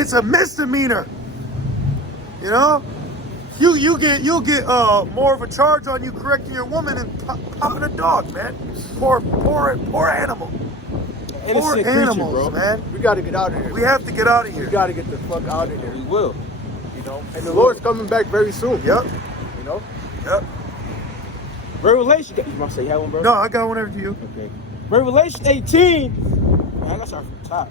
It's a misdemeanor. You know? You'll get more of a charge on you correcting your woman and popping a dog, man. Poor animal. Poor animals, bro. man. We got to get out of here. We have to get out of here. We got to get the fuck out of here. We will. You know? And the Lord's coming back very soon. Yep. You know? Yep. Revelation. You want to say you have one, bro? No, I got one over to you. Okay. Revelation 18. Man, I gotta start from the top.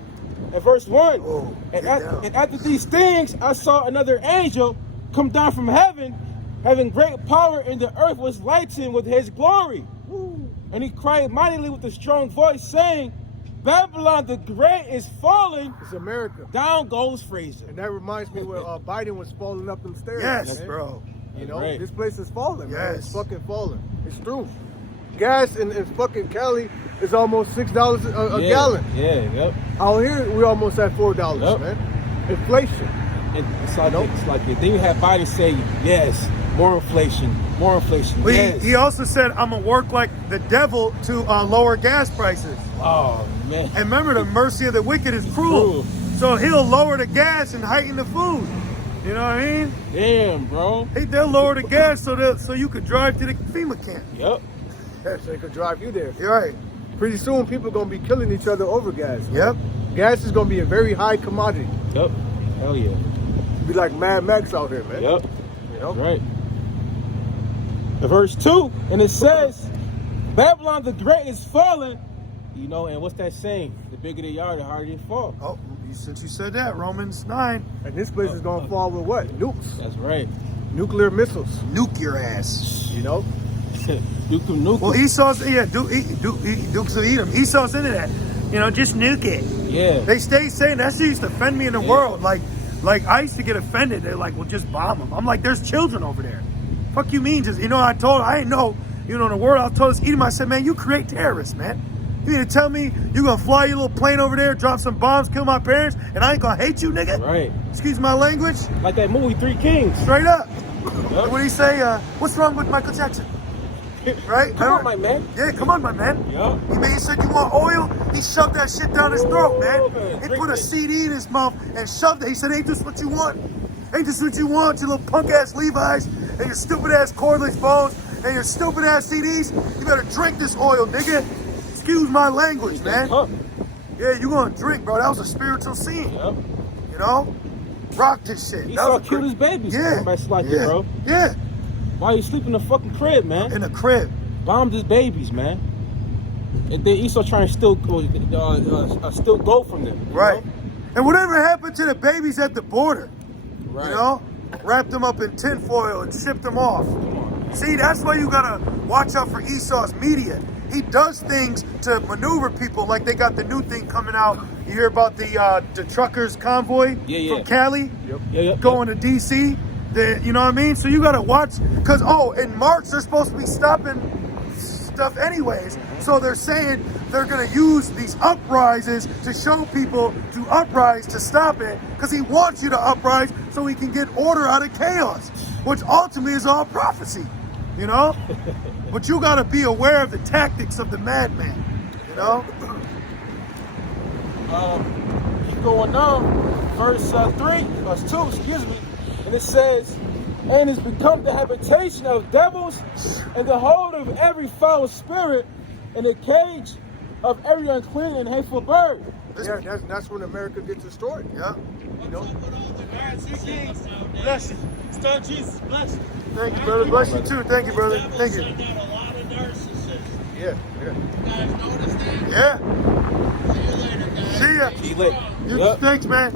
At verse 1. Whoa, and get down. after these things, I saw another angel come down from heaven, having great power, and the earth was lightened with his glory. Woo. And he cried mightily with a strong voice, saying, Babylon the Great is falling. It's America. Down goes Fraser. And that reminds me where Biden was falling up them stairs. Yes, man. bro. You know, Right. this place is falling, man. Yes. It's fucking falling. It's true. Gas in fucking Cali is almost $6 a gallon. Yeah, yep. Out here, we're almost at $4, Yep. man. Inflation. And it's like that. Then you have Biden say, yes, more inflation, more inflation. But Yes. he also said, I'm going to work like the devil to lower gas prices. Oh, man. And remember, the mercy of the wicked is cruel. Cruel. So he'll lower the gas and heighten the food. You know what I mean? Damn, bro. They'll lower the gas so you could drive to the FEMA camp. Yep. So they could drive you there. You're right. Pretty soon, people are going to be killing each other over gas. Yep. Gas is going to be a very high commodity. Yep. Hell yeah. Be like Mad Max out here, man. Yep. You know? Right. Verse 2, and it says, Babylon the Great is fallen. You know, and what's that saying? The bigger they are, the harder they fall. Oh, since you said that, Romans 9. And this place is going to fall with what? Nukes. That's right. Nuclear missiles. Nuke your ass. You know? Nuke. Well, Esau's, Dukes of Edom. Esau's into that. You know, just nuke it. Yeah. They stay saying that shit used to offend me in the world. Like I used to get offended. They're like, well, just bomb them. I'm like, there's children over there. Fuck you mean? Just, I didn't know, in the world, I told this Edom, I said, man, you create terrorists, man. You mean to tell me you gonna fly your little plane over there, drop some bombs, kill my parents, and I ain't gonna hate you, nigga? Right. Excuse my language? Like that movie, Three Kings. Straight up. Yep. What do you say? What's wrong with Michael Jackson? Right? Come on, my man. Yeah, come on, my man. Yup. He said, you want oil? He shoved that shit down his throat, man. man. He Drink put a it. CD in his mouth and shoved it. He said, ain't this what you want? Ain't this what you want, you little punk-ass Levi's and your stupid-ass cordless phones and your stupid-ass CDs? You better drink this oil, nigga. Excuse my language, man. Huh. Yeah, you gonna drink, bro. That was a spiritual scene. Yep. You know? Rock this shit. He That saw was a kill great- his babies. Yeah. Everybody's like yeah. that, bro. Yeah. Why you sleep in the fucking crib, man? In the crib. Bombed his babies, man. And then Esau trying to still go from them. you Right. know? And whatever happened to the babies at the border? Right. You know? Wrapped them up in tinfoil and shipped them off. Come on. See, that's why you gotta watch out for Esau's media. He does things to maneuver people, like they got the new thing coming out. You hear about the truckers convoy from Cali going to DC. You know what I mean? So you gotta watch, because in March they're supposed to be stopping stuff anyways. So they're saying they're gonna use these uprisings to show people to uprise to stop it, because he wants you to uprise so he can get order out of chaos, which ultimately is all prophecy, you know? But you gotta be aware of the tactics of the madman, you know? Keep going on. Verse 2, excuse me. And it says, and it's become the habitation of devils and the hold of every foul spirit and the cage of every unclean and hateful bird. Yeah, that's when America gets destroyed. Yeah. You know? Bless you. Stone Jesus, bless you. Thank you, brother. Bless you too. Thank you, brother. Thank you. Sent out a lot of narcissists. Yeah. You guys notice that? Yeah. See you later, guys. See ya. He lit. You thanks, man.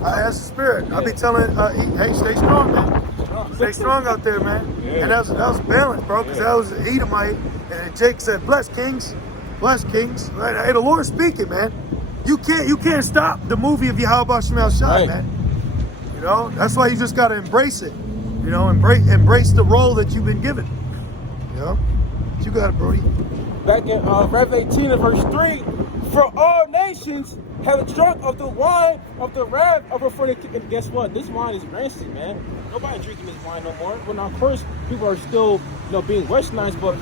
That's the spirit. I'll be telling, hey, stay strong, man. Stay strong out there, man. Yeah. And that was balance, bro, because that was Edomite. And Jake said, bless kings. Bless kings. Right? Hey, the Lord's speaking, man. You can't stop the movie of Yahweh Shemel Shai, Right. man. You know, that's why you just got to embrace it. You know, embrace the role that you've been given. You know, you got it, Brody. Back in Rev 18 and verse 3, for all nations have drunk of the wine of the wrath of a fornication. And guess what? This wine is rancid, man. Nobody drinking this wine no more. Well, now, of course, people are still, being westernized, but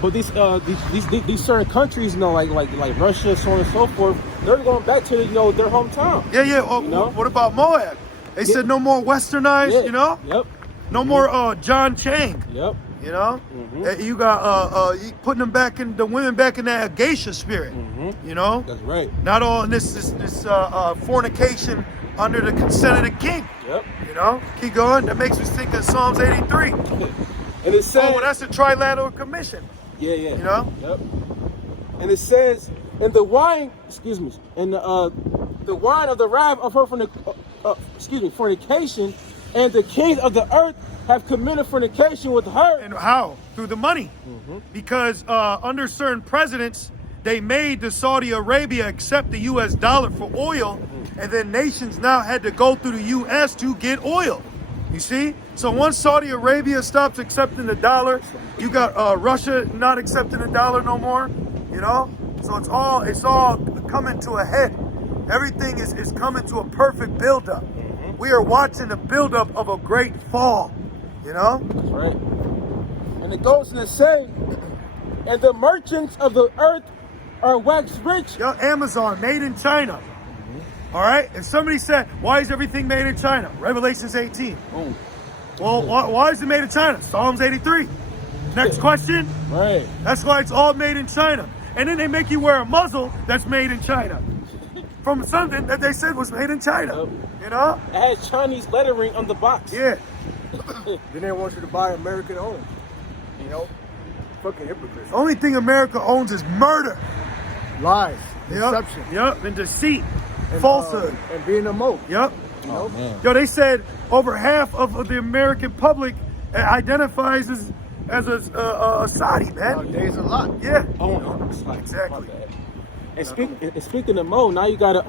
But these certain countries, you know, like Russia, so on and so forth, they're going back to, you know, their hometown. Yeah. Oh, You know? what about Moab? They said no more westernized, Yeah. you know? Yep. No more John Chang, Yep. you know? Mhm. You got you putting them back in, the women back in that geisha spirit, you know? That's right. Not all in this fornication under the consent of the king, Yep. you know? Keep going. That makes me think of Psalms 83. And it says, Oh, well, that's the Trilateral Commission, yeah. you know? Yep. And it says, and the wine, and the wine of the wrath of her fornication, and the kings of the earth have committed fornication with her. And how? Through the money. Because under certain presidents, they made the Saudi Arabia accept the US dollar for oil, and then nations now had to go through the US to get oil. You see? So once Saudi Arabia stops accepting the dollar, you got Russia not accepting the dollar no more, you know? So it's all coming to a head. Everything is coming to a perfect buildup. We are watching the buildup of a great fall, you know? That's right. And it goes to say, and the merchants of the earth are waxed rich. Yo, Amazon, made in China. All right? And somebody said, why is everything made in China? Revelations 18. Oh. Well, why is it made in China? Psalms 83. Next question. Right. That's why it's all made in China. And then they make you wear a muzzle that's made in China. From something that they said was made in China. You know? It has Chinese lettering on the box. Yeah. Then they want you to buy American owned. You know? Fucking hypocrites. The only thing America owns is murder. Lies. Yep. Deception. Yep. And deceit. And, Falsehood. And being a moat. Yep. You know? Man. Yo, they said over half of the American public identifies as a Saudi, man. Nowadays a lot. Yeah. Oh, no. Exactly. And speaking of Mo, now you got a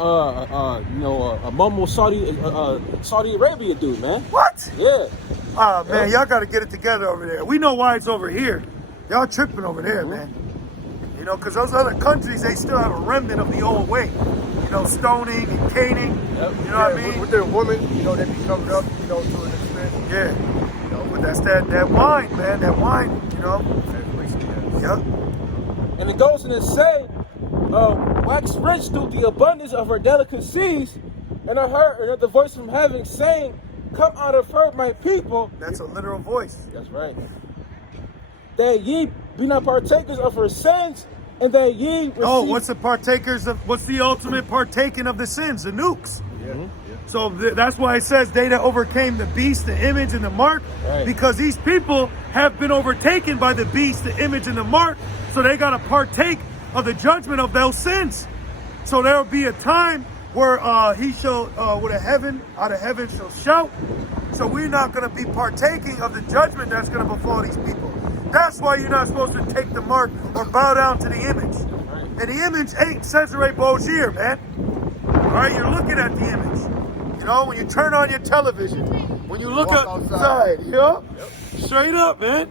Momo Saudi Arabia dude, man. What? Yeah. Oh, man, y'all got to get it together over there. We know why it's over here. Y'all tripping over there, man. You know, because those other countries, they still have a remnant of the old way. You know, stoning and caning. Yep. You know what I mean? With their women, you know, they be covered up, you know, to an extent. Yeah. You know, but that's that wine, man. That wine, you know. Yep. And it goes in to say, wax rich through the abundance of her delicacies, and I heard the voice from heaven saying, come out of her, my people. That's a literal voice. That's right. That ye be not partakers of her sins, and that ye receive... Oh, what's the ultimate partaking of the sins? The nukes. Yeah. So that's why it says they that overcame the beast, the image, and the mark, Right. because these people have been overtaken by the beast, the image, and the mark, so they got to partake of the judgment of those sins. So there will be a time where he shall, out of heaven shall shout. So we're not going to be partaking of the judgment that's going to befall these people. That's why you're not supposed to take the mark or bow down to the image. Right. And the image ain't Cesare Borgia, man. All right, you're looking at the image. You know, when you turn on your television, when you look Walk outside, you know? Straight up, man.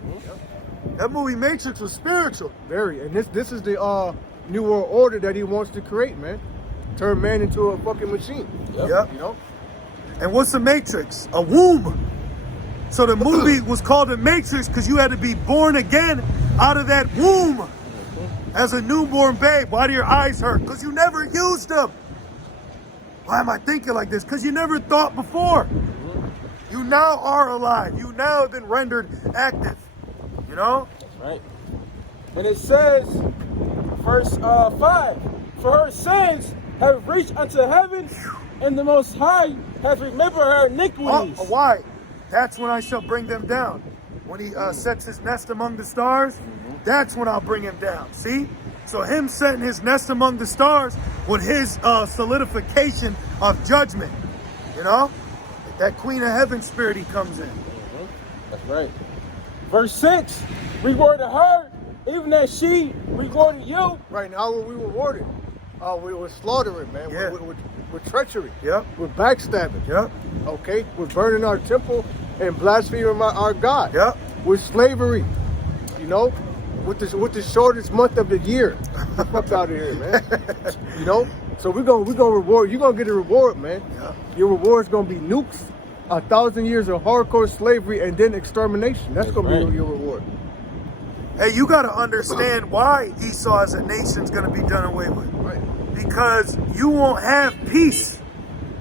That movie Matrix was spiritual. Very. And this is the new world order that he wants to create, man. Turn man into a fucking machine. Yep. You know? And what's the Matrix? A womb. So the movie was called The Matrix because you had to be born again out of that womb as a newborn babe. Why do your eyes hurt? Because you never used them. Why am I thinking like this? Because you never thought before. You now are alive. You now have been rendered active. You know? That's right. And it says, verse 5, for her sins have reached unto heaven, and the Most High has remembered her iniquities. Why? That's when I shall bring them down. When he sets his nest among the stars, that's when I'll bring him down. See? So him setting his nest among the stars with his solidification of judgment. You know? That Queen of Heaven spirit he comes in. That's right. Verse 6, rewarded her, even as she rewarded you. Right now, we rewarded. We were slaughtering, man. Yeah. With treachery. Yep. With backstabbing. Yep. Okay? With burning our temple and blaspheming our God. Yep. With slavery. You know? With the shortest month of the year. Get the fuck out of here, man. You know? So we're gonna reward. You're gonna get a reward, man. Yeah. Your reward's gonna be nukes, 1,000 years of hardcore slavery, and then extermination. That's gonna Right. be your reward. Hey, you got to understand why Esau as a nation is going to be done away with. Right. Because you won't have peace.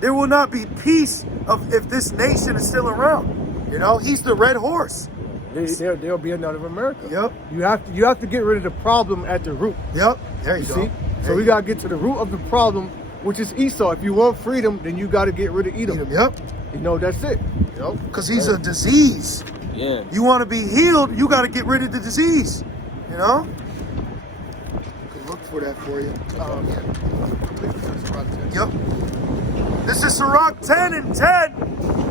There will not be peace if this nation is still around. You know, he's the red horse. There'll be another America. Yep. You have to get rid of the problem at the root. Yep. There you You go. see? So we gotta get to the root of the problem, which is Esau. If you want freedom, then you gotta get rid of Edom. Yep. You know, that's it. You know? Because he's a disease. Yeah. You want to be healed, you got to get rid of the disease. You know? Could look for that for you. Yep. This is Sirach 10 and 10.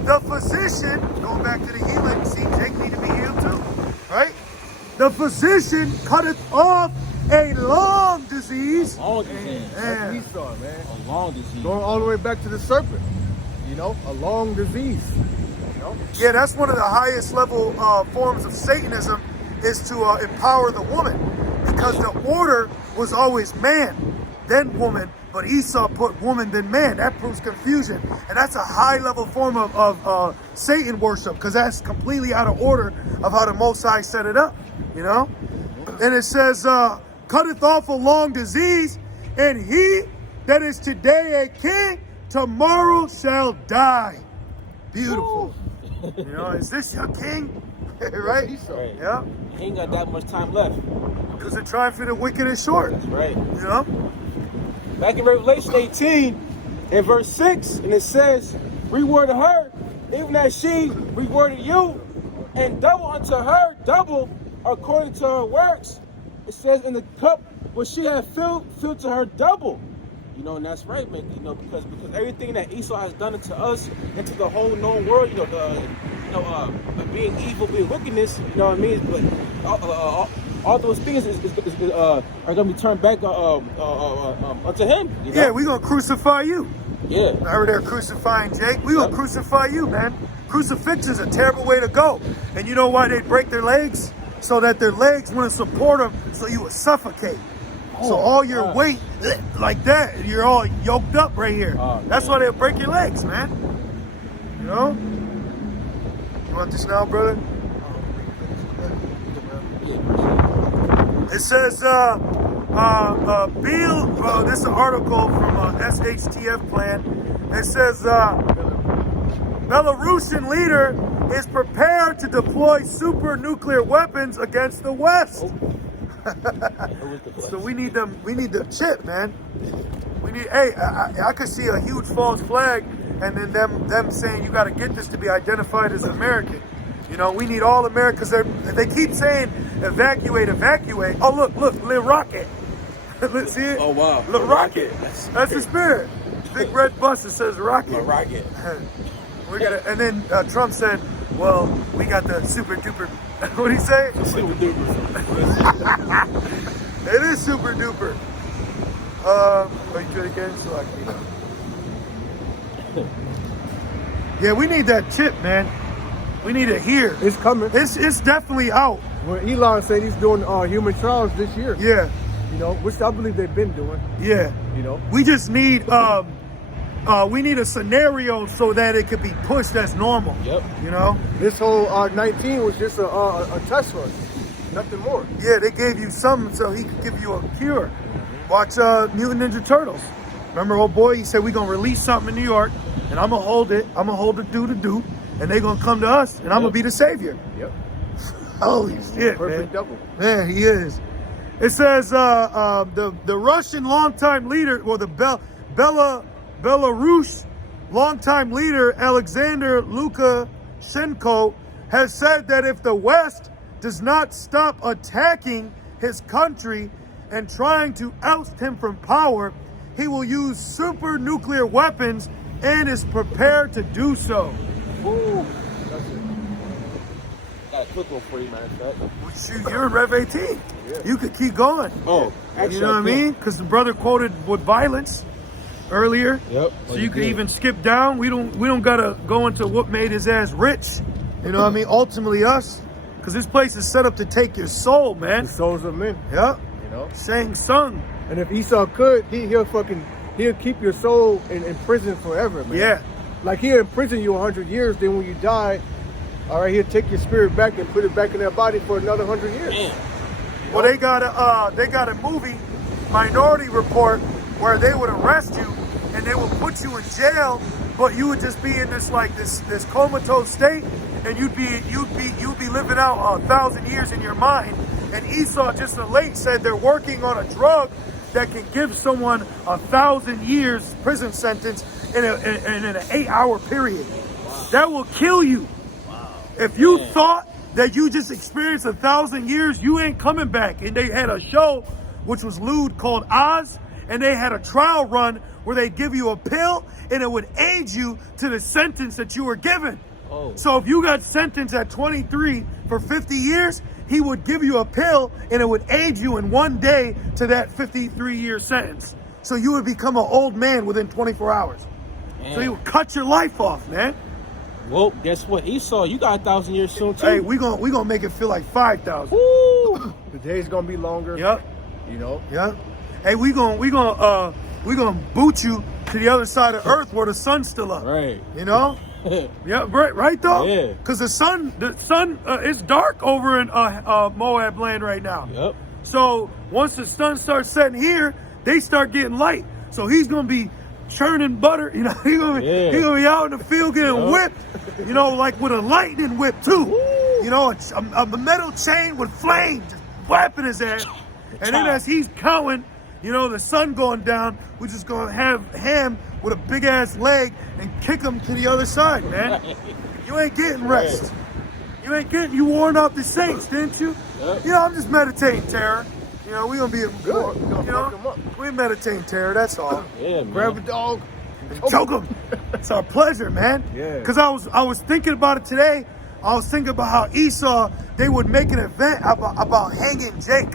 The physician, going back to the healing, see, Jake need to be healed too, right? The physician cutteth off a long disease. Long disease. That's Yeah. Esau, man. A long disease. Going all the way back to the serpent. You know, a long disease. You know? Yeah, that's one of the highest level forms of Satanism, is to empower the woman, because the order was always man, then woman, but Esau put woman then man. That proves confusion, and that's a high level form of Satan worship, because that's completely out of order of how the Most High set it up, you know? And it says, cutteth off a long disease, and he that is today a king, tomorrow shall die. Beautiful. You know, is this your king? Right? Right. Yeah. He ain't got that much time left. Because the triumph for the wicked is short. That's right. You know? Back in Revelation 18, in verse 6, and it says, reward her, even as she rewarded you, and double unto her, double according to her works. It says, in the cup which she had filled to her double. You know, and that's right, man. You know, because everything that Esau has done unto us and to the whole known world, being evil, being wickedness, you know what I mean? But all those things are going to be turned back unto him. You know? Yeah, we're going to crucify you. Yeah. I heard they're crucifying Jake. We're going to crucify you, man. Crucifixion is a terrible way to go. And you know why they break their legs? So that their legs wouldn't support them, so you would suffocate. So all your weight, like that, you're all yoked up right here. That's why they'll break your legs, man. You know? You want this now, brother? It says, Beal, this is an article from SHTF plan. It says, Belarusian leader is prepared to deploy super nuclear weapons against the West. So we need them chip, man. We need, hey, I could see a huge false flag and then them saying you got to get this to be identified as American. You know, we need all Americans. They keep saying evacuate. Oh, look, little rocket. Let's see it. Oh, wow. Little rocket. That's the spirit. Big red bus that says rocket. A rocket. We got and then Trump said, well, we got the super duper. What did he say? Super duper. It is super duper. Let me do it again so I can. Yeah, we need that chip, man. We need it here. It's coming. It's definitely out. Well, Elon said he's doing human trials this year. Yeah, You know, which I believe they've been doing. yeah. You know, We just need we need a scenario so that it could be pushed as normal. Yep. You know? this whole 19 was just a test run, nothing more. Yeah, they gave you something so he could give you a cure. Watch Mutant Ninja Turtles. Remember, old boy, he said we're gonna release something in New York, and I'm gonna hold it. I'm gonna hold the do, and they're gonna come to us, and I'm gonna be the savior. Yep. Holy shit, Perfect man! double. Man, he is. It says the Russian longtime leader, or the Belarus longtime leader Alexander Lukashenko has said that if the West does not stop attacking his country and trying to oust him from power, he will use super nuclear weapons and is prepared to do so. Woo. That's it. Got a quick one for you, man. Shoot, you're in Rev 18. You could keep going. Oh, actually, You know what I mean? Because the brother quoted with violence earlier. Yep. So you could even skip down. We don't gotta go into what made his ass rich. You know what I mean? Ultimately us. Because this place is set up to take your soul, man. The souls of men. Yep. You know, Shang Tsung. and if Esau could, he'll keep your soul in prison forever, man. Yeah. Like he'll imprison you 100 years. Then when you die, all right, he'll take your spirit back and put it back in that body for another 100 years. Damn. Well, they got a movie, Minority Report, where they would arrest you and they would put you in jail, but you would just be in this comatose state, and you'd be living out 1,000 years in your mind. And Esau just late said they're working on a drug that can give someone 1,000 years prison sentence in an 8-hour period. Wow. That will kill you. Wow. If you thought that you just experienced 1,000 years, you ain't coming back. And they had a show which was lewd called Oz, and they had a trial run where they give you a pill and it would aid you to the sentence that you were given. Oh. So if you got sentenced at 23 for 50 years, he would give you a pill and it would aid you in 1 day to that 53-year sentence. So you would become an old man within 24 hours. Man. So he would cut your life off, man. Well, guess what, Esau, you got 1,000 years soon too. Hey, we gonna make it feel like 5,000. Woo! The day's gonna be longer. Yep. You know. Yep. Hey, we gonna boot you to the other side of Earth where the sun's still up. Right. You know. Yeah, right though. Yeah. Because the sun is dark over in Moab land right now. Yep. So once the sun starts setting here, they start getting light. So he's gonna be churning butter. You know, he's gonna be out in the field getting whipped. You know, like with a lightning whip too. Woo. You know, a metal chain with flame just whapping his ass. And then as he's counting, you know, the sun going down, we're just gonna have Ham with a big ass leg and kick him to the other side, man. You ain't getting rest. You worn out the saints, didn't you? You know, I'm just meditating, Terror. You know, we gonna be good. You know, we meditating, Terror. That's all. Yeah, man. Grab a dog, choke him. It's our pleasure, man. Yeah. Because I was thinking about it today. I was thinking about how Esau, they would make an event about hanging Jake.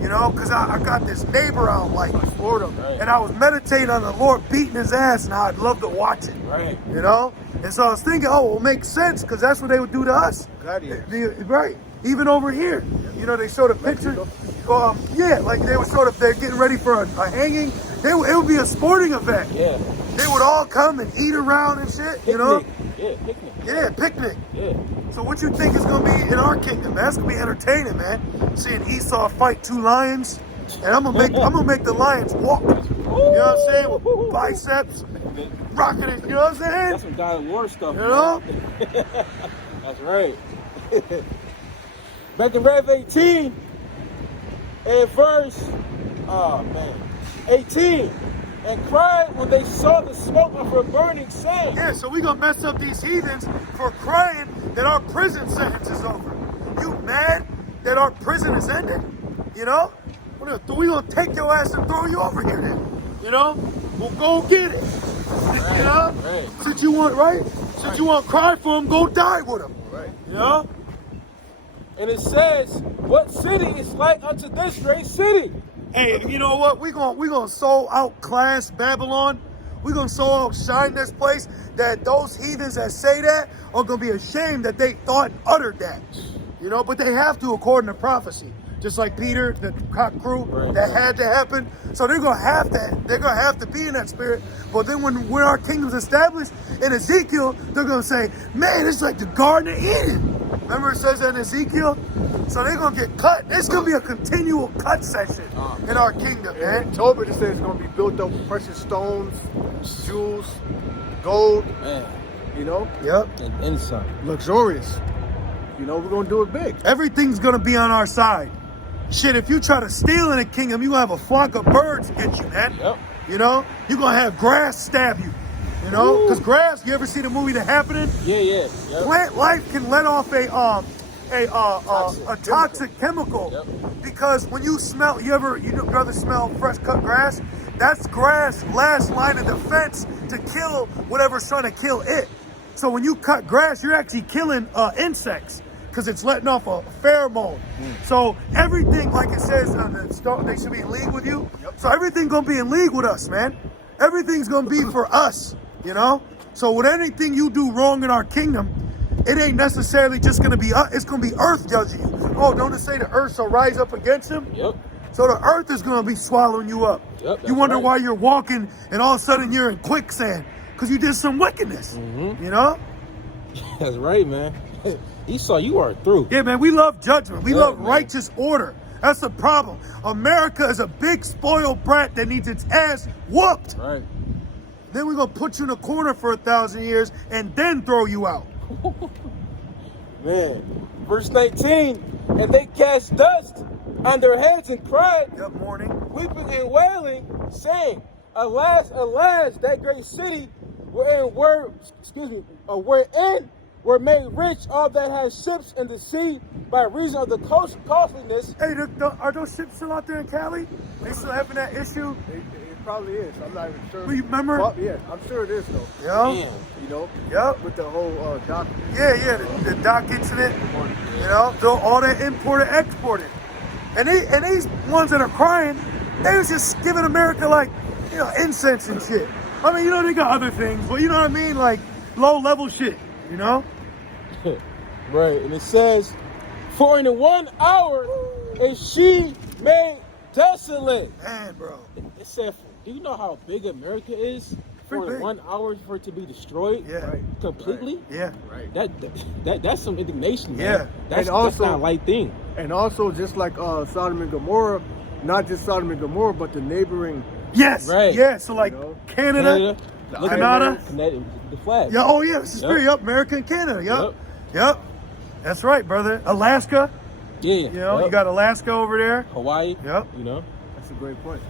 You know, because I got this neighbor I don't like, Florida, and I was meditating on the Lord beating his ass, and how I'd love to watch it. Right. You know, and so I was thinking, oh, it will make sense because that's what they would do to us. Right. Even over here, you know, they showed a picture. Like they're getting ready for a hanging. It would be a sporting event. Yeah. They would all come and eat around and shit. Picnic. You know. Yeah, picnic. Yeah, picnic. Yeah. So what you think is gonna be in our kingdom, man? That's gonna be entertaining, man. Seeing Esau fight 2 lions, and I'm gonna make the lions walk. You know what I'm saying? With biceps, rocking it. You know what I'm saying? That's some God of War stuff. You know? That's right. Back in Rev 18, and verse, 18. And cried when they saw the smoke of her burning, saying, yeah, so we gonna mess up these heathens for crying that our prison sentence is over. You mad that our prison is ended? You know? We gonna take your ass and throw you over here then. You know? We'll go get it. Right, you know? Right. Since you want to cry for him, go die with him. Right. You know? And it says, what city is like unto this great city? Hey, you know what? We gonna so outclass Babylon. We gonna so outshine this place that those heathens that say that are gonna be ashamed that they thought and uttered that. You know, but they have to according to prophecy. Just like Peter, the cock crew, that had to happen. So they're gonna have to be in that spirit. But then when our kingdom's established in Ezekiel, they're gonna say, man, it's like the Garden of Eden. Remember it says that in Ezekiel? So they're gonna get cut. It's gonna be a continual cut session in our kingdom, man. In Tobit, it says it's gonna be built up with precious stones, jewels, gold. Man. You know? Yep. And inside. Luxurious. You know, we're gonna do it big. Everything's gonna be on our side. Shit, if you try to steal in a kingdom, you're gonna have a flock of birds get you, man. Yep. You know? You're gonna have grass stab you. You know? Because grass, you ever see the movie The Happening? Yeah. Yep. Plant life can let off a toxic chemical. Yep. Because when you smell, you rather smell fresh cut grass? That's grass last line of defense to kill whatever's trying to kill it. So when you cut grass, you're actually killing insects because it's letting off a pheromone. So everything, like it says on the start, they should be in league with you. Yep. So everything gonna be in league with us, man. Everything's gonna be for us, you know? So with anything you do wrong in our kingdom, it ain't necessarily just gonna be us, it's gonna be earth judging you. Oh, don't it say the earth shall rise up against him? Yep. So the earth is gonna be swallowing you up. Yep, you wonder why you're walking and all of a sudden you're in quicksand because you did some wickedness, you know? That's right, man. Esau, you are through. Yeah, man, we love judgment. We love righteous order. That's the problem. America is a big spoiled brat that needs its ass whooped. Right. Then we're gonna put you in a corner for 1,000 years and then throw you out. Man. Verse 19, and they cast dust on their heads and cried, Good morning. weeping and wailing, saying, Alas, alas, that great city wherein were made rich all that had ships in the sea by reason of the costliness. Hey, are those ships still out there in Cali? They still having that issue? It probably is. I'm not even sure. You remember? Well, yeah, I'm sure it is though. Yeah. You know. Yep. With the whole doc. Yeah, the dock incident. You know, so all that imported, exported. And these ones that are crying, they was just giving America like, you know, incense and shit. I mean, you know, they got other things, but you know what I mean? Like low level shit, you know? Right, and it says, for in 1 hour is she made desolate. Man, bro. It said, do you know how big America is? Pretty For big. 1 hour for it to be destroyed Yeah. Right. completely? Yeah. Right. That's some indignation, man. Yeah. That's And also- not a light thing. And also, just like Sodom and Gomorrah, not just Sodom and Gomorrah, but the neighboring. Yes. Right. Yeah. So like You know? Canada. Look at Canada. the flag. Yeah. Oh yeah. This is Yep. very up. America and Canada. Yep. That's right, brother. Alaska. Yeah. You know, Yep. you got Alaska over there. Hawaii. Yep. You know. That's a great point.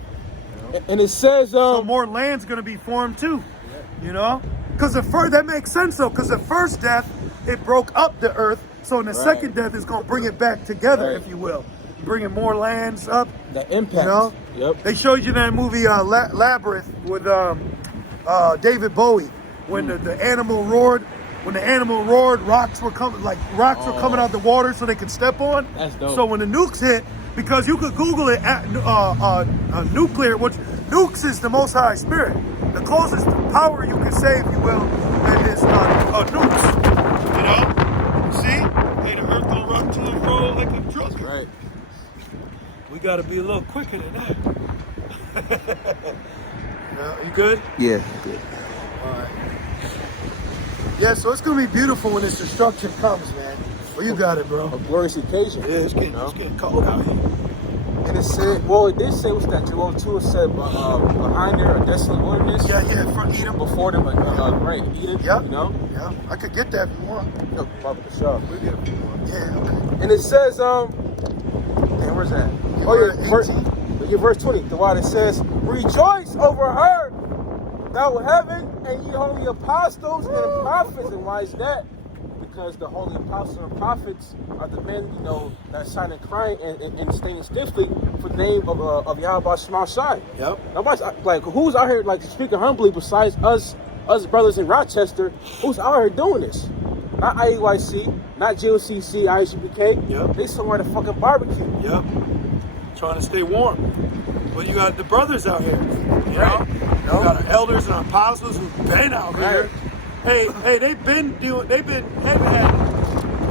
And it says, So more land's gonna be formed too. You know, because that makes sense though. Because the first death, it broke up the earth. So in the Right. second death, it's gonna bring it back together, Right. if you will, bringing more lands up. the impact. You know, Yep. they showed you that movie Labyrinth with David Bowie when the animal roared. When the animal roared, rocks were coming out the water so they could step on. That's dope. So when the nukes hit, because you could Google it, nuclear, which nukes is the Most High Spirit. The closest power you can say, if you will, is nukes. You know, see, hey, the earth don't run to and fro like a truck. Right. We got to be a little quicker than that. You good? Yeah. Good. Yeah, so it's gonna be beautiful when this destruction comes, man. Well, you got it, bro. A glorious occasion. Yeah, it's getting cold out here. And it said, well, it did say what's that? Joel 2 said behind there a desolate wilderness. Yeah, from Edom. Before them, right, Eden. Yep. You know. Yeah, I could get that if you want. No, probably for sure. Yeah, okay. And it says, damn, where's that? Verse 18. Verse 20. The one that says, rejoice over her, thou heaven, and ye holy apostles and prophets. And why is that? Because the holy apostles and prophets are the men, you know, that shine and crying and staying stiffly for the name of Yahweh Shema Shai. Yep. Nobody's like, who's out here like speaking humbly besides us brothers in Rochester? Who's out here doing this? Not IEYC, not GOCC, ISUPK. Yep. They somewhere to fucking barbecue. Yep. Trying to stay warm. But you got the brothers out here. You know? Right. You got our elders and our apostles who've been out here. Hey, they've had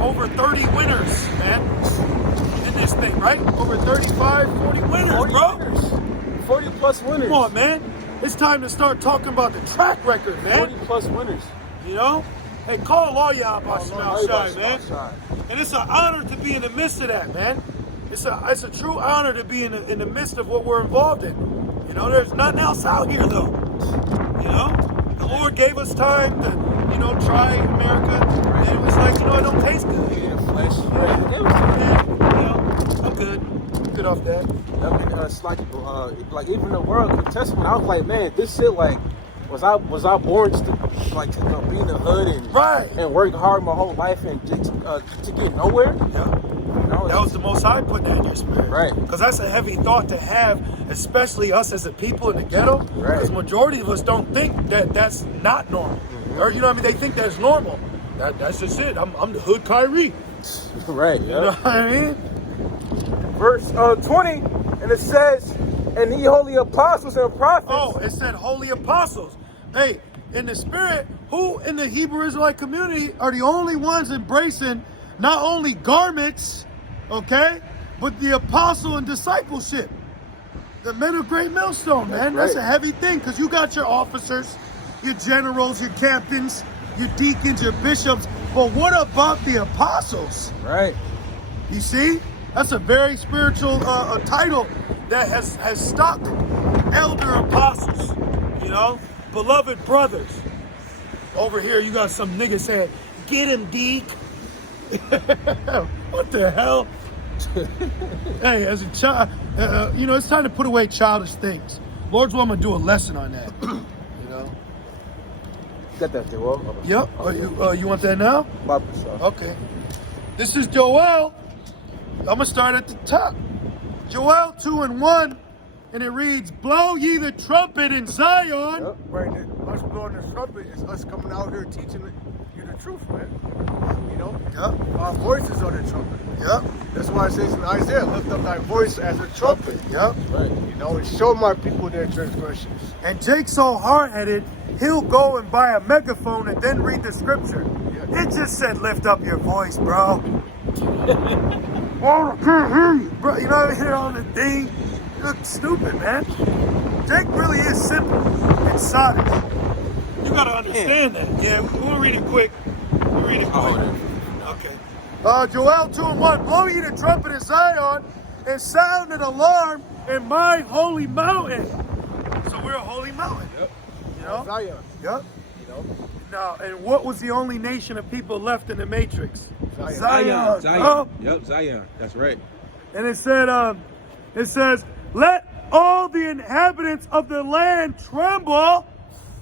over 30 winners, man, in this thing, right? Over 35, 40 winners, 40 bro. winners. 40 plus winners. Come on, man. It's time to start talking about the track record, man. 40 plus winners. You know? Hey, call all y'all about Shema Shai, man. Shai. And it's an honor to be in the midst of that, man. It's a true honor to be in the midst of what we're involved in. You know, there's nothing else out here, though. You know? The Lord gave us time to, you know, try America. And it was like, you know, it don't taste good. Yeah, flesh. Yeah, you know, I'm good. I'm good off that. It's like even the world, the testament, I was like, man, this shit, like, was I born to be in the hood and work hard my whole life and to get nowhere? Yeah. You know, That was the Most High put that in your spirit. Right. Because that's a heavy thought to have, especially us as a people in the ghetto. Right. Because majority of us don't think that that's not normal. Or, you know what I mean? They think that's normal. That's just it. I'm the hood Kyrie. right. You know what I mean? Verse 20, and it says, and ye holy apostles and prophets. Oh, it said holy apostles. Hey, in the spirit, who in the Hebrew Israelite community are the only ones embracing not only garments, okay, but the apostle and discipleship? The men of Great Millstone, man. That's a heavy thing because you got your officers, your generals, your captains, your deacons, your bishops. But what about the apostles? Right. You see? That's a very spiritual title that has stuck. Elder apostles, you know, beloved brothers. Over here, you got some nigga saying, "Get him, Deke." What the hell? Hey, as a child, you know, it's time to put away childish things. Lord's will, I'm gonna do a lesson on that. You know. Got that, Joel? Yep. You want that now? Barbershop. Okay. This is Joel. I'm gonna start at the top. Joel 2:1, and it reads, "Blow ye the trumpet in Zion." Yep. Right. Us blowing the trumpet is us coming out here teaching you the truth, man. You know? Yep. Our voices are the trumpet. Yep. That's why it says in Isaiah, lift up thy voice as a trumpet. Yep. Right. You know, and show my people their transgressions. And Jake's so hard-headed, he'll go and buy a megaphone and then read the scripture. Yeah. It just said, "Lift up your voice, bro." Oh, I can't hear you, bro. You know what I hear on the thing? You look stupid, man. Jake really is simple and solid. You gotta understand that. Yeah, we'll read it quick. We'll read it quick. Okay. Joel 2:1, "Blow ye the trumpet in Zion and sound an alarm in my holy mountain." So we're a holy mountain. Yep. You know? Zion. Yep. You know? Now, and what was the only nation of people left in the Matrix? Zion. Zion. Oh. Yep, Zion. That's right. And it says, "Let all the inhabitants of the land tremble,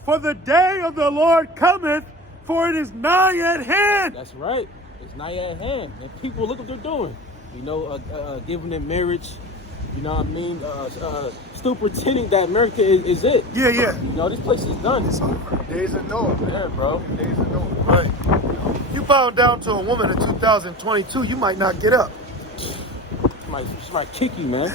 for the day of the Lord cometh, for it is nigh at hand." That's right. It's not at hand. And people, look what they're doing. You know, giving them marriage. You know what I mean? Still pretending that America is it. Yeah. You know, this place is done. Days of Noah, man. Yeah, bro. Days of Noah. Right. You bow down to a woman in 2022, you might not get up. She might kick you, man.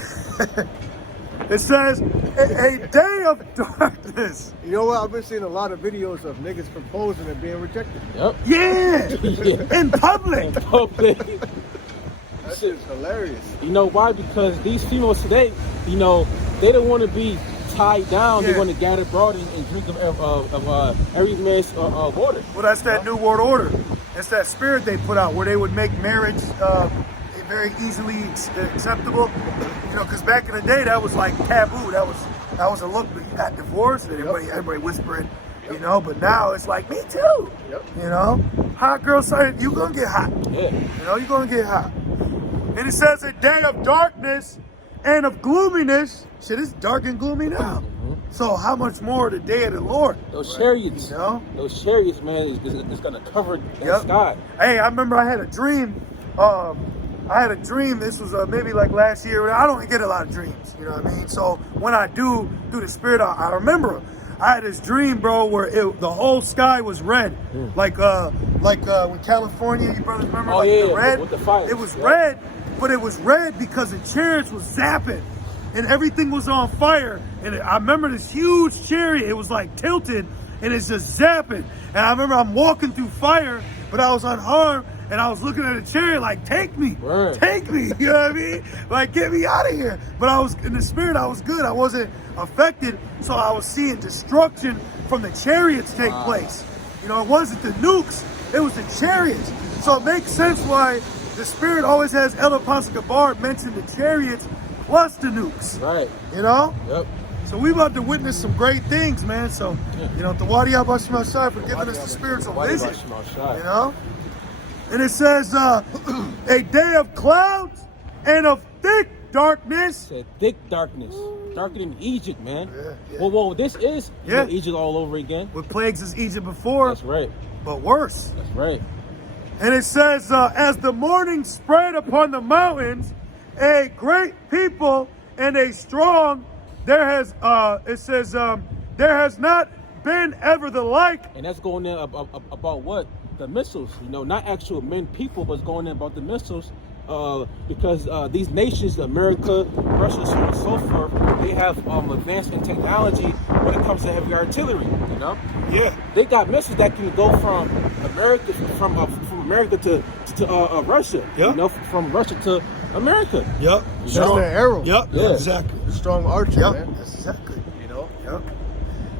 It says, a day of darkness. You know what? I've been seeing a lot of videos of niggas proposing and being rejected. Yep. Yeah. Yeah. In public. Public. That shit is hilarious. You know why? Because these females today, you know, they don't want to be tied down. Yeah. They want to gather abroad and drink of every man's water. Well, that's that New World Order. It's that spirit they put out where they would make marriage very easily acceptable. You know, because back in the day, that was like taboo. That was a look. You got divorced, and everybody whispering, you know. But now it's like, me too. Yep. You know, hot girl side, you gonna get hot. Yeah. You know, you're gonna get hot. And it says a day of darkness and of gloominess. Shit, it's dark and gloomy now. So how much more the day of the Lord? Those chariots, You know? those chariots, man, is gonna cover the sky. Hey, I remember I had a dream. This was maybe like last year. I don't get a lot of dreams, you know what I mean? So when I do through the spirit, I remember. I had this dream, bro, where the whole sky was red, like when California, you brothers remember, Oh, like yeah, the red. with the fires. It was Yeah. red, but it was red because the chariots was zapping, and everything was on fire. And I remember this huge chariot. It was like tilted, and it's just zapping. And I remember I'm walking through fire, but I was unharmed. And I was looking at the chariot like, take me, Word. take me, you know what I mean? Like, get me out of here. But I was, in the spirit, I was good. I wasn't affected. So I was seeing destruction from the chariots take place. You know, it wasn't the nukes, it was the chariots. So it makes sense why the spirit always has El Apostle Gabar mention the chariots plus the nukes, Right. you know? Yep. So we about to witness some great things, man. So, you know, Tawadi Abashim Ashai for giving us the spiritual vision, you know? And it says, a day of clouds and of thick darkness. It's a thick darkness. Darker than Egypt, man. Yeah. Well, this is you know, Egypt all over again. With plagues as Egypt before, That's right. but worse. That's right. And it says, as the morning spread upon the mountains, a great people and a strong, there has not been ever the like. And that's going in about what? The missiles, you know, not actual men, people, but it's going in about the missiles, because these nations, America, Russia, so on and so forth, they have advanced in technology when it comes to heavy artillery. You know, Yeah. they got missiles that can go from America, from America to Russia. Yeah. You know, from Russia to America. Yep. That's the arrow. Yep. Yeah. Exactly. Strong archer, Yep. man. That's exactly. You know? Yep.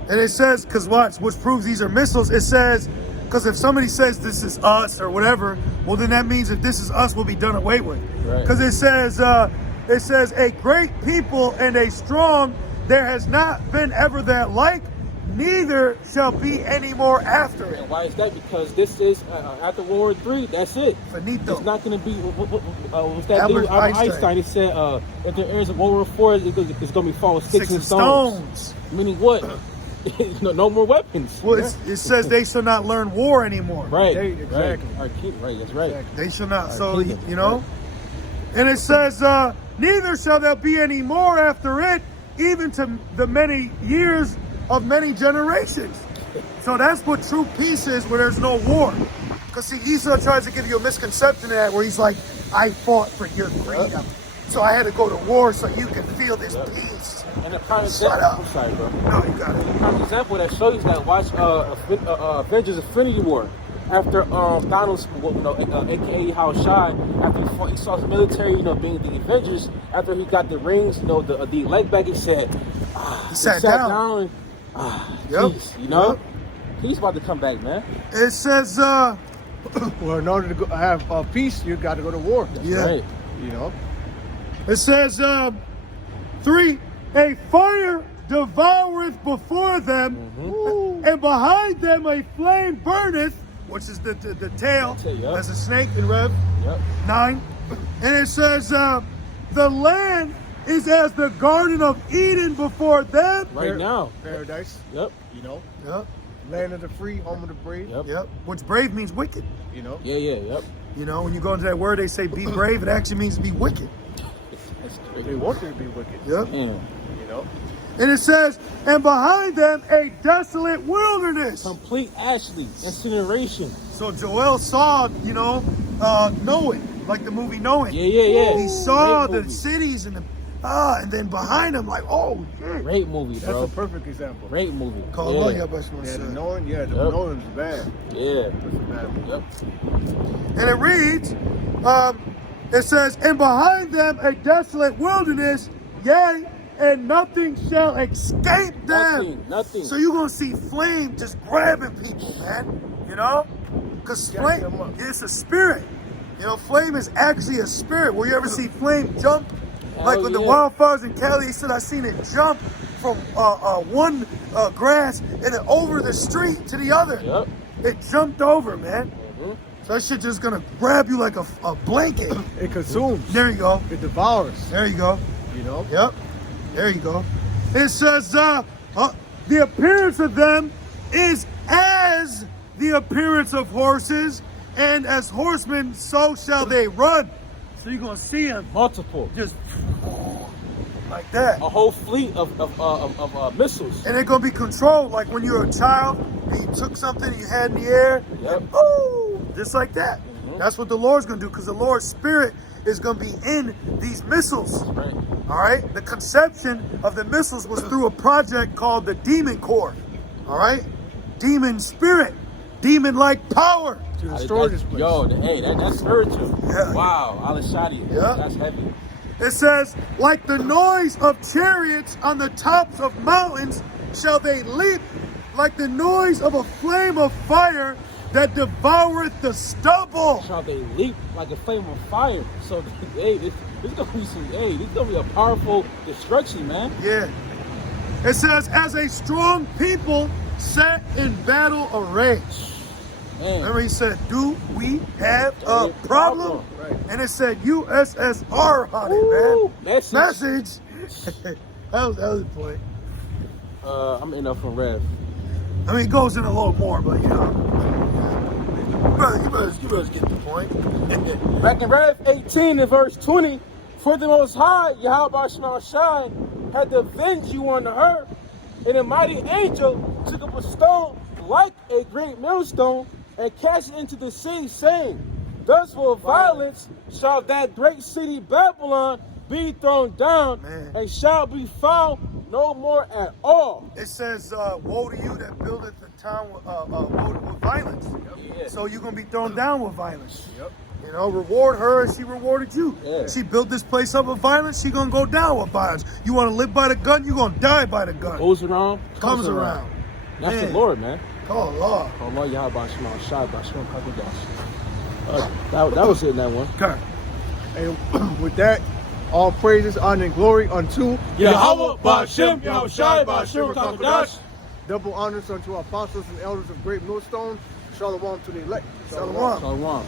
And it says, because watch, which proves these are missiles, it says, Because if somebody says this is us or whatever, well, then that means if this is us, we'll be done away with. Right. Because it says a great people and a strong, there has not been ever that like, neither shall be any more after it. And why is that? Because this is after World War III. That's it. Finito. It's not going to be. What's that Albert dude? Einstein. He said if there is a World War IV, it's going to be falling sticks and stones. Meaning what? no more weapons. Well, it says they shall not learn war anymore. Right. Exactly. Right. That's right. They shall not. So, you know. And it says, neither shall there be any more after it, even to the many years of many generations. So that's what true peace is, where there's no war. Because see, Esau tries to give you a misconception of that, where he's like, I fought for your freedom. So I had to go to war so you can feel this peace. And a prime Shut example. up. I'm sorry, bro. No, you got it. A prime example that shows that watch Avengers Infinity War. After Thanos, aka Hal Shai, after he fought Esau's military, being the Avengers, after he got the rings, the leg back, he said, He sat down. and, Yep. peace, He's about to come back, man. It says, Well, in order to have peace, you got to go to war. yeah. Right. You know. It says, 3, a fire devoureth before them, and behind them a flame burneth, which is the tail, Yep. as a snake in Rev Yep. 9. And it says, the land is as the Garden of Eden before them. Right now. Paradise. Yep. You know. Yep, Land of the free, home of the brave. Yep. yep. Which brave means wicked. You know. Yeah. Yep. You know, when you go into that word, they say be brave. It actually means to be wicked. That's They crazy. want you to be wicked. Yep. Yeah. You know. And it says, and behind them a desolate wilderness. Complete Ashley incineration. So Joel saw, Knowing, like the movie Knowing. Yeah. He saw Great the movie. cities and and then behind him, like, oh shit. Great movie, That's bro. a perfect example. Great movie. Call yeah. all your best ones. Yeah, the Son. knowing, the Yep. knowing's bad. Yeah. That's a bad one. Yep. And it reads, it says, and behind them a desolate wilderness, yea, and nothing shall escape them. Nothing. So you're gonna see flame just grabbing people, man. Because Yeah, flame, come on. it's a spirit. Flame is actually a spirit. Will you ever see flame jump? Like Hell with the yeah. wildfires in Cali, he said I seen it jump from one grass and then over the street to the other. Yep. It jumped over, man. Mhm. So that shit just gonna grab you like a blanket. It consumes. There you go. It devours. There you go. You know. Yep. There you go. It says the appearance of them is as the appearance of horses, and as horsemen so shall they run. So you're gonna see them Multiple. just like that. A whole fleet of missiles. And they're gonna be controlled like when you're a child and you took something you had in the air, Yep. and boom, just like that. Mhm. That's what the Lord's gonna do, because the Lord's spirit is gonna be in these missiles. Right. All right. The conception of the missiles was through a project called the Demon Core. All right. Demon spirit, demon-like power. To destroy this place. Yo, that's spiritual. Yeah. Wow, Alishadi. Yeah. That's heavy. It says, like the noise of chariots on the tops of mountains shall they leap, like the noise of a flame of fire that devoureth the stubble. Shall they leap like a flame of fire? So, hey, this gonna be this gonna be a powerful destruction, man. Yeah. It says, as a strong people set in battle array. Man. Remember he said, do we have a A problem? problem. Right. And it said USSR on Ooh, it, man. message. that was the point. I'm in up from Rev. I mean, it goes in a little more, but you better get the point. Back in Rev 18 and verse 20, for the Most High, Yahweh Shema Shai, had to avenge you on her, and a mighty angel took up a stone like a great millstone and cast it into the sea, saying, thus for violence shall that great city Babylon be thrown down, Man. and shall be found no more at all. It says, woe to you that buildeth the town with violence. Yeah. So you're going to be thrown down with violence. Yep. Reward her as she rewarded you. Yeah. She built this place up with violence, she going to go down with violence. You want to live by the gun, you're going to die by the gun. Goes around, Comes around. That's Man. the Lord, man. Oh, Lord. Allah Yahweh Shema Shai Bashim That was it in that one. Okay. And with that, all praises, honor, and glory unto Yahweh Bashim Yahweh Shai Bashim Kakadash. double honors unto our apostles and elders of Great Millstone. Shalom to the elect. Shalom. Shalom.